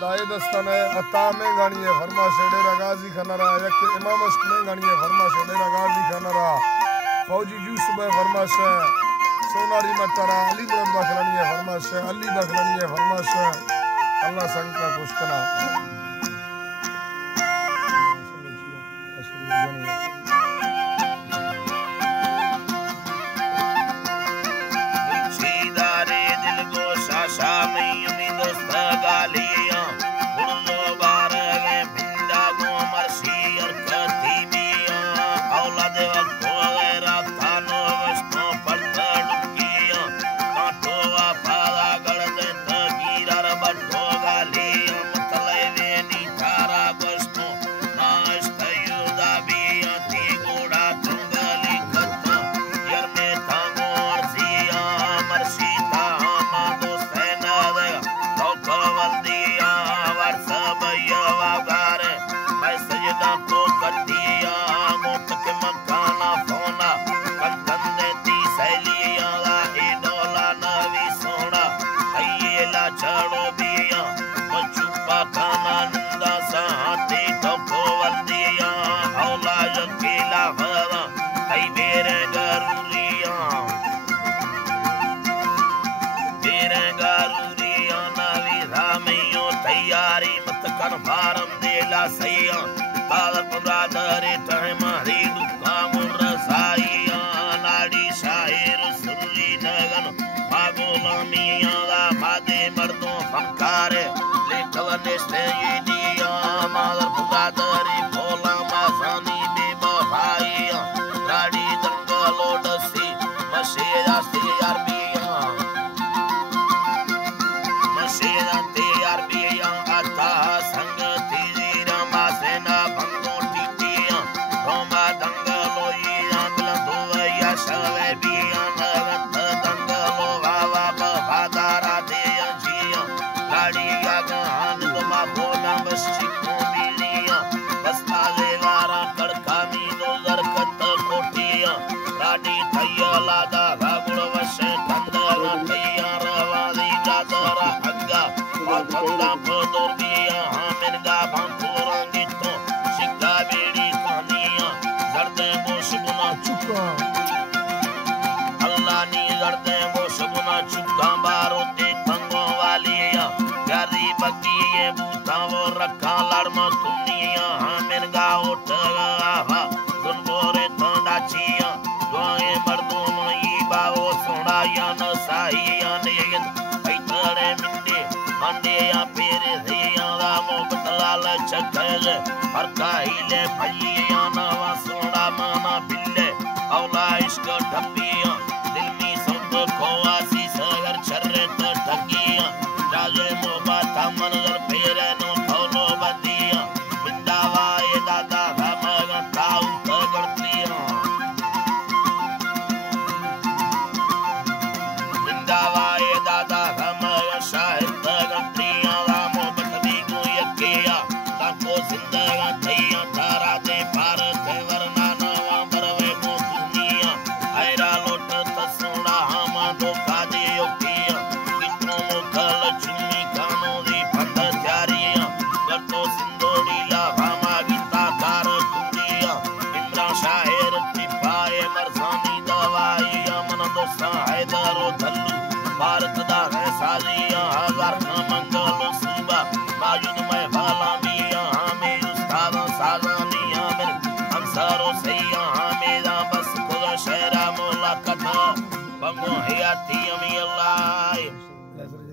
दाए दस्तान है अता में गानी है फरमाश डेरा गाजी खनरा यक इमाम अश्क में गानी है फरमाश डेरा गाजी खनरा फौजी यूसुफ है फरमाश है सोनारी मटरा अली मुहम्मद बखलानी है फरमाश है अली बखलानी है फरमाश है अल्लाह संग का खुश करा फारम दे ला सैया काल पुरादरे तहमारी दुकाम रसाइया नाड़ी शायर सुरी नगन पागोला मियां दा मादे मर्दों फनकार ले कवने से ये दिया माल पुरादरे भोला मासानी बे बहाइया नाड़ी दंगलो दसी मशेरा से अरबिया मशेरा ते अरबिया आता हर काहिले भलिया नवा सोना माना बिल्ले औला इश्क ढपिया दिल में सब खोवासी सगर छर्रे तो ठगिया राजे मोबा तमनगर फेरे नो थोलो बदिया बिंदावाए दादा हमगा ताऊ तगड़तिया बिंदावाए दादा हमगा शाहिद तगड़तिया रामो बटवी को यकिया ताको जिंदगा थैया तारा दे पार थे वरना नवा बरवे को दुनिया हैरा लोट तसोड़ा हम दो कादे योकिया कितनो मुखल चुमी कानो दी फंद त्यारिया गतो सिंदोड़ी ला भामा गीता कार दुनिया इमरा शायर तिपाए मरसानी दवाई मन दोसा हैदरो धल्लू भारत दा है सालिया हजार मंगल सुबह माजुद में भाला मेरा बस खुदा शहरा मोला कथा बंगो हयाती अमी अल्लाह